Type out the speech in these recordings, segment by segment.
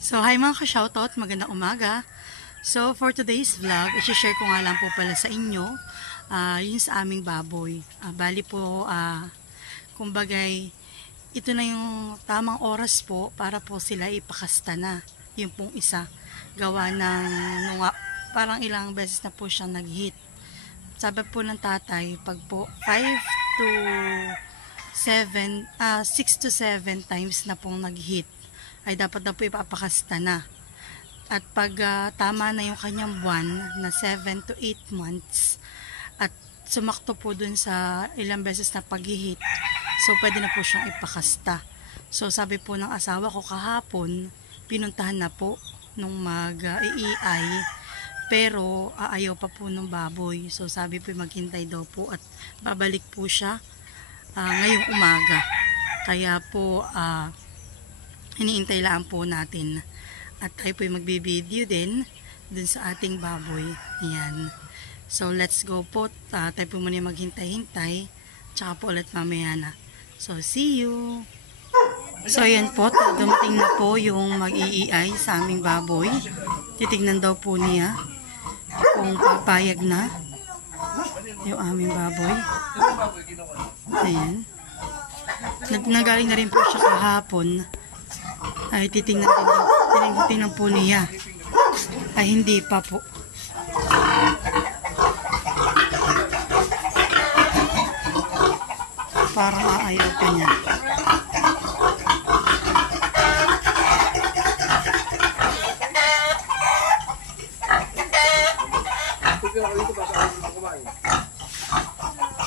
So, hi mga ka-shoutout, magandang umaga. So, for today's vlog, i-share ko nga lang po pala sa inyo yun sa aming baboy. Bali po, kumbagay, ito na yung tamang oras po para po sila ipakasta na. Yung pong isa, gawa ng parang ilang beses na po siyang nag-hit. Sabi po ng tatay, pag po 6 to 7 times na pong nag-hit, ay dapat na po ipapakasta na. At pag tama na yung kanyang buwan na 7 to 8 months at sumakto po dun sa ilang beses na pag-hit, so pwede na po siyang ipakasta. So sabi po ng asawa ko kahapon, pinuntahan na po nung mag-EI, pero ayaw pa po ng baboy. So sabi po maghintay daw po at babalik po siya ngayong umaga. Kaya po iniintay lang po natin. At tayo po magbibideo din dun sa ating baboy. Ayan. So let's go po. Tayo po muna maghintay-hintay. Tsaka po ulit mamaya na. So see you! So ayan po. Dumating na po yung mag-EEI sa aming baboy. Titignan daw po niya kung papayag na yung aming baboy. Ayan. Nagaling na rin po siya kahapon. Ay titingnan po niya. Ay hindi pa po. Parang ayaw pa niya.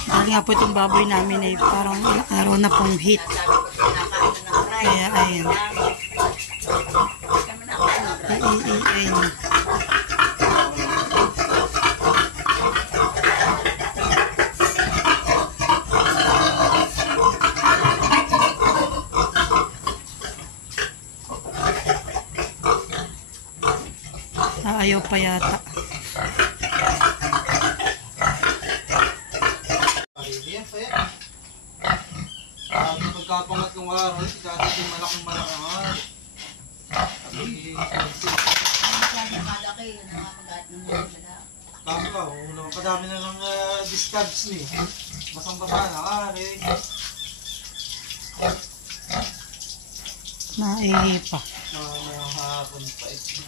Dahil nga po itong baboy namin ay parang araw na pong hit. Kaya ayan. Ayan. Ayaw pa yata. Pagkapangat ng araw, dati yung malaking araw. Padami na ng discards ni. Basang-basa na, Naihi pa. Hapon pa ito.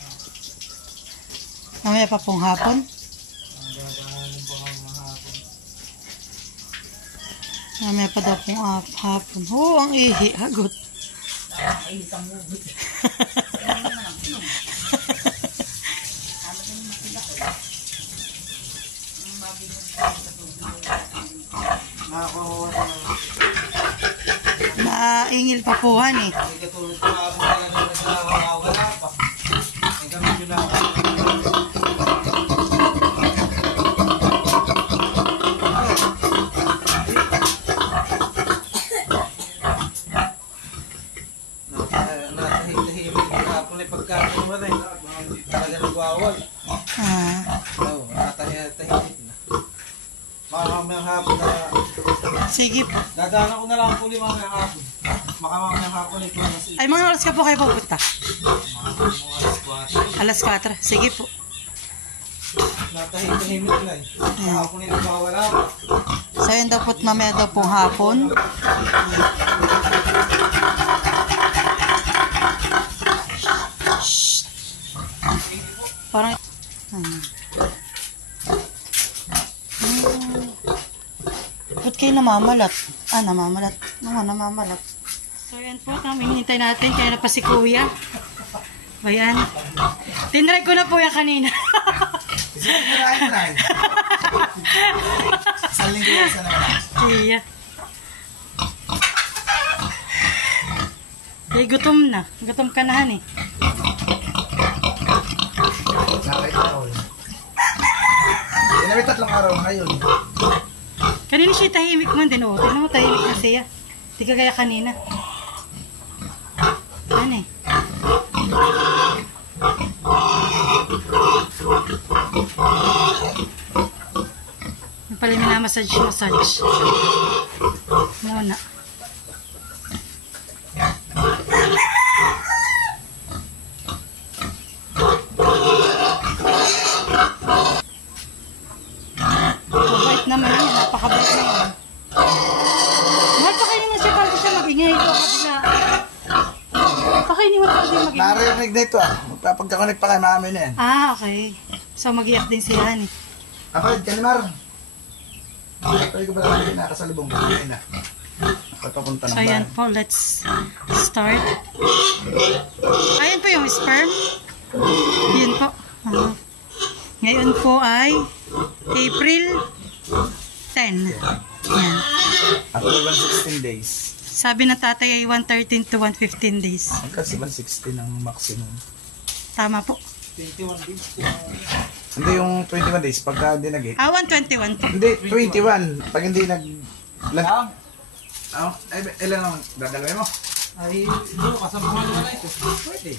Mamaya pa pong hapon? Dadaanin po ang hapon. Mamaya pa daw pong hapon. Oo, ang ihi. Hagot. Nakakailit ang mubit. Naingil pa po han eh. May katulad ko nga po talaga wala pa. May gamit yun ako. Natahimik na po na pagkain mo na eh. Talaga nagwawag. Natahimik na. Makakamang hapon na. Sige po. Dadaanan ko na lang po 5 ng hapon. Makamang hapon ito na si. Ay, mga oras ka po kayo pupunta? Alas 4. Sige po. Natahimik na eh. Hapon ito mawala pa. So yun daw po't mamaya daw pong hapon. Shhh. Parang ba't kayo namamalat? Namamalat. Namamalat. So yan po, hinihintay natin. Kaya na pa si Kuya. Bayan. Tinry ko na po yan kanina. Saling ko sa naman. Iya. Eh, gutom na. Gutom ka na, han eh. Nakita ko yun. May 3 araw ngayon. Kanina siya tahimik man din. Tignan mo, tahimik na siya. Di ka kaya kanina. Ano eh. Yung pala minamassage. Muna. Naririnig na ito Magpapagkakonek pa kay mami na yan. Okay. So, mag-iyak din siya ni. Kapag, Kanimar. Pwede ko ba lang yung nakasalubong ko? Ayun na. Papunta ng So, ayan po. Let's start. Ayan po yung sperm. Yun po. Ngayon po ay April 10. Yan. After 116 days. Sabi ng tatay ay 113 to 115 days. Kasi 116 ang maximum. Tama po. 21 days. Hindi yung 21 days pagka hindi nag-hit. 121 po. Hindi, 21. Pag hindi nag... Ilan ang dadalawin mo? Ay, siguro kasama mo na ito. Pwede.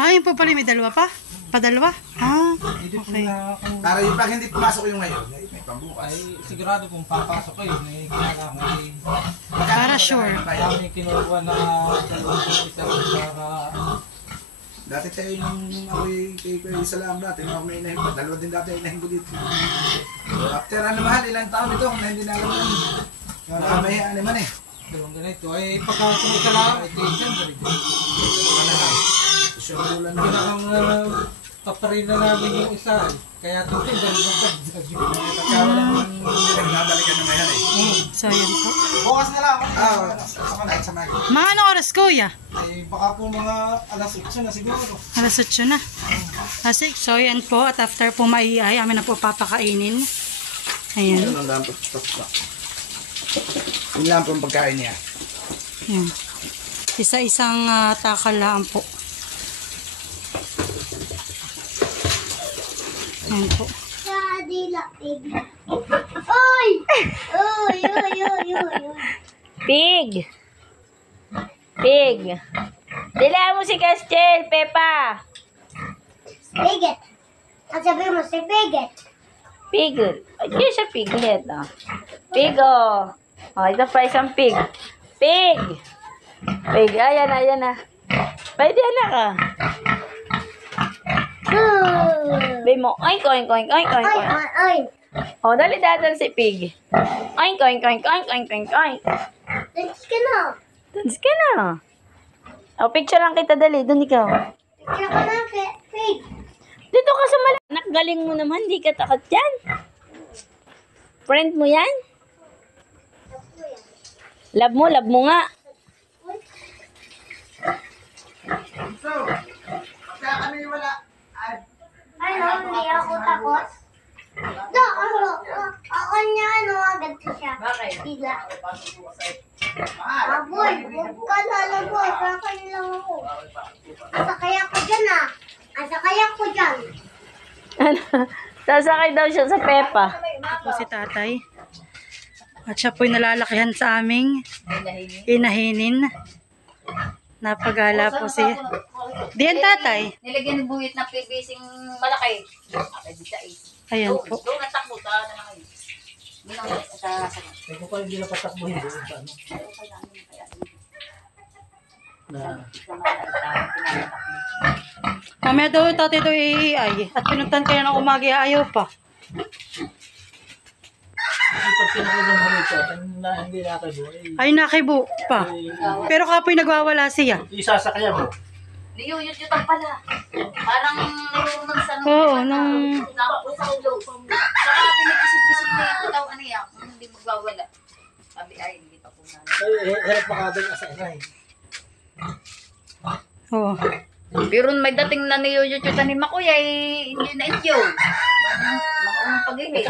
Yun po pala. May dalawa pa? Padalawa? Okay. Para yung pag hindi pumasok yung ngayon, may pambukas. Ay, sigurado kung papasok kayo, may kailangan ay Para sure. kami kinukuha na dalawang isa para Dati tayo nung ako'y kay isa lang dati, nung ako may inahin pa. Dalawa din dati ay inahin ko dito. After ano mahal, ilang taon ito, na hindi na alam yan. May ano man eh. dalawang ganito. Ay, pagka tumisa lang, ay tiyan ba rin. Ulan na. Pinakang paparin na namin yung isa. Kaya tutin, dalawang pagdag. Kaya walang nagbalikan na yan eh. So, ayan po. Bukas na lang. Sa mga. Mga anong oras, kuya? Ay, baka po mga alas 8 na siguro. Alas 8 na. Kasi, so ayan po. At after po maiay, amin na po papakainin. Ayan. Ano lang po, stop. Yun lang po ang pagkain niya. Ayan. Isa-isang takalaan po. Ayan po. Kadila, baby. Oy! Oy, oy, oy, oy, oy. Pig! Pig! Dila mo si Castel, Pepa! Bigot. Ang sabi mo, si Bigot. Pig! Ay, yun siya piglet, ah. Pig, oh. Oh, ito pa isang pig. Pig! Pig, ayan na. Pwede, anak, ah. Bay mo, oink, oink, oink, oink, oink, Oy, oink. oy, oy. Oh, dali dadal si pig. Oink, oink, oink, oink, oink, oink, oink. Dance ka na. Dance ka na. Oh, picture lang kita, dali. Doon ikaw. Kaya ka na, Pig. Dito ka sa anak, galing mo naman. Di ka takot yan. Friend mo yan? Love mo nga. So, pagka kami wala, Ano, hindi ako takot. No, ako niya, agad ko siya. Bakit? Bigla. Aboy, huwag ka lalabos. Sakay lang ako. Asakay ako dyan, Asakay ako dyan. Ano? Sasakay daw siya sa Pepa. Ito po si tatay. At siya po'y nalalakihan sa aming inahinin. Napagala po siya. Diyan tatay. Nilagyan ng buhit ng PVC malaki. Okay, di siya eh. Ayan po. Doon natakbo ta na lang kayo. Minang sa Ay, kung pa hindi na patakbuhin doon sa ano. Mamaya daw tatay daw iiay. At pinuntan kaya ng umagi, ayaw pa. Pag sinakabang mo rito, hindi nakabu. Ay, nakibu pa. Pero kapoy nagwawala siya. Isasakyan mo. Niyuyut-yutan pala. Parang narunong sa Oo, nung... Nakapos sa ulo. Saka pinag-isip-isip na yung daw ano yan. Hindi magwawala. Sabi ay, hindi pa po na. Ay, hirap makadal ka sa isa eh. Oo. Pero may dating na niyuyut-yutan ni Makuya, eh, hindi na ito. Makaunang pag-ibig.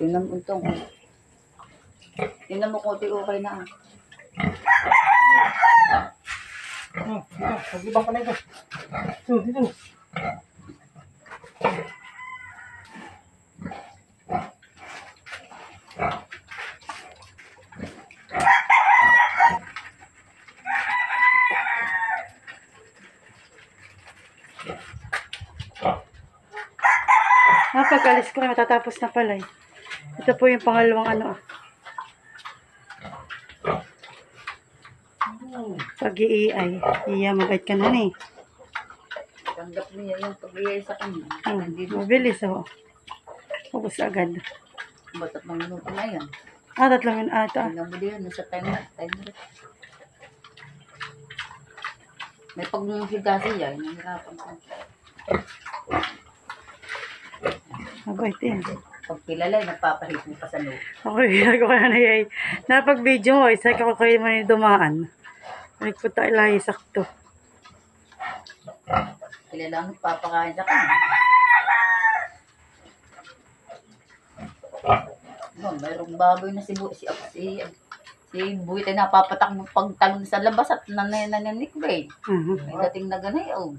Tingnan mo itong. Tingnan mo kung okay na. Paglibang ka na ito. Dito. Pag-alis ko, matatapos na pala eh. Ito po yung pangalawang ano. Pag-iiay. Iya, mabait ka na eh. Tanggap niya yung pagbigay sa kanya. Hindi mo Mabilis oh. Ubus agad. batat ng minuto na yan. 3 min ata. Hanggang mo din, nasa timer. May pagmumhiga siya, nahihirapan ko. Mabait eh. Pag kilala, nagpapahipo pa sa loob. Ako ginagawa na yay. Napag-video mo, isa ka ko kayo man yung dumaan. Nagpunta ilahi sakto. Kilala ang nagpapakain sa kanya. No, mayroong baboy na si Buwit ay napapatakbo pagtalon sa labas at nananik ba eh. May dating na ganay, oh.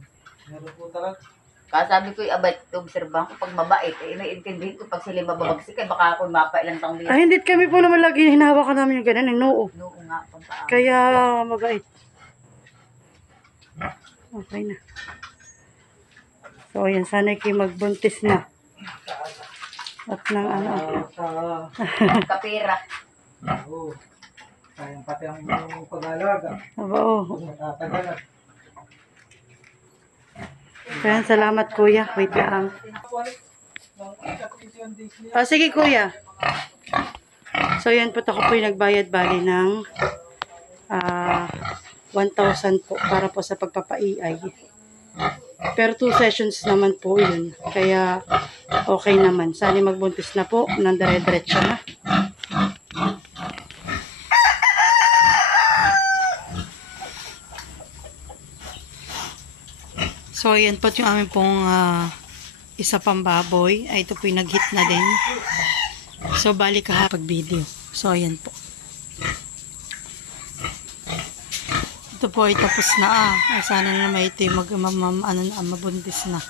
Meron po talaga. Kasabi ko, abay, obserbahan ko pag mabait. Eh, naiintindihin ko pag sila mababagsik, eh, baka ako mapailang taong Ay, hindi kami po naman lagi hinahawakan namin yung ganun. Noo. noo nga pang paa. Kaya mabait. Okay na. So, ayan. Sana kayo magbuntis na. At ng ano. Kapira. Oo. Sayang pati ang inyong pag-alaga. Aba, oh. Matatagalan. Kaya salamat kuya. Wait lang. Oh, sige kuya. So, yan po. Ako po yung nagbayad bali ng 1,000 po para po sa pagpapaiay. Pero 2 sessions naman po yun. Kaya okay naman. Sana magbuntis na po. Nang dire-diretso na. So, ayan po yung amin pong isa pang baboy. Ay, ito po yung nag-hit na din. So, balik ka pag-video. So, ayan po. Ito po ay tapos na Ay, sana na may ito yung mabuntis na.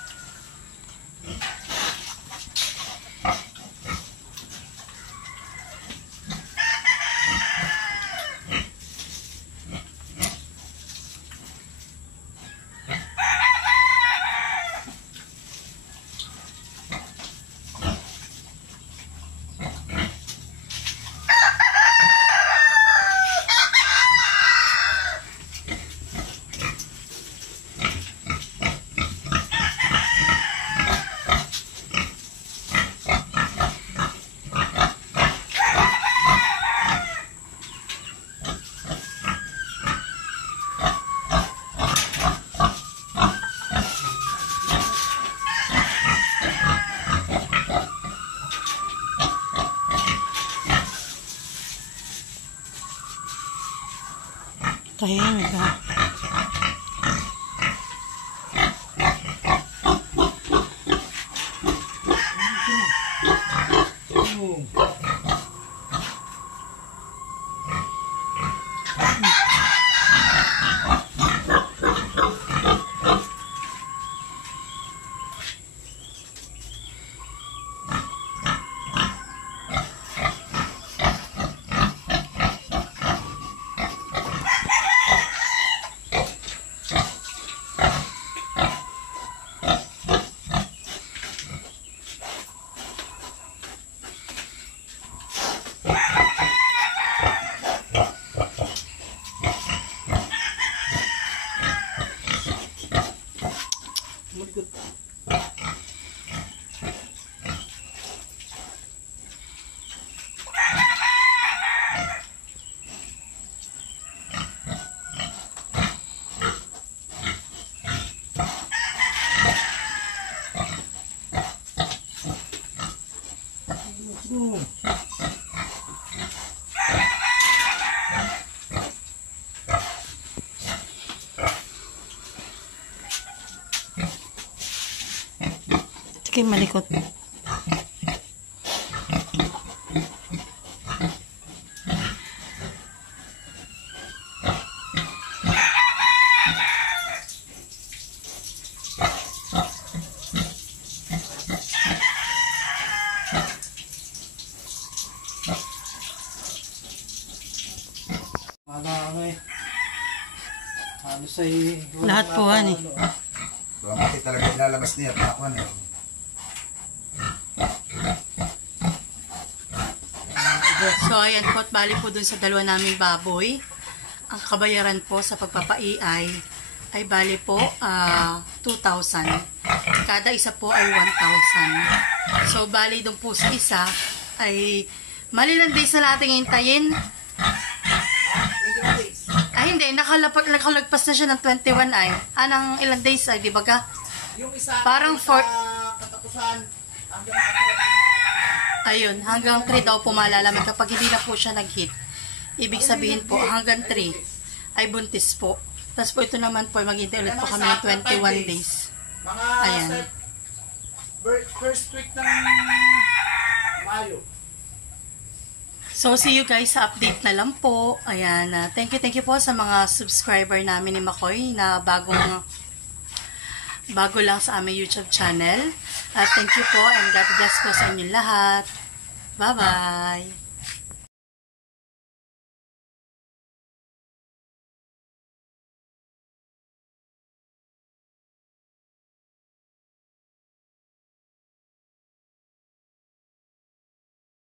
Tahimik ha. Sige, malikot. Halos ay... Lahat po, hani. So, bakit talaga ilalabas niya? Ako na. So, ayan po, at bali po dun sa dalawa naming baboy. Ang kabayaran po sa pagpapaiay ay bali po 2,000. Kada isa po ay 1,000. So, bali doon po sa isa ay malilang days na natin hintayin. Ay, hindi. Nakalagpas na siya ng 21 ay. Anong ilang days ay, di ba ka? Yung isa, Parang katapusan, ayun, hanggang 3 daw po malalaman kapag hindi na po siya nag-hit. Ibig sabihin po, hanggang 3 ay buntis po. Tapos po ito naman po, maghintay ulit po kami ng 21 days. mga Ayan. first week ng Mayo. So, see you guys sa update na lang po. Ayan, thank you po sa mga subscriber namin ni Makoy na bago lang sa aming YouTube channel. Thank you po and God bless po sa inyo lahat. Bye-bye!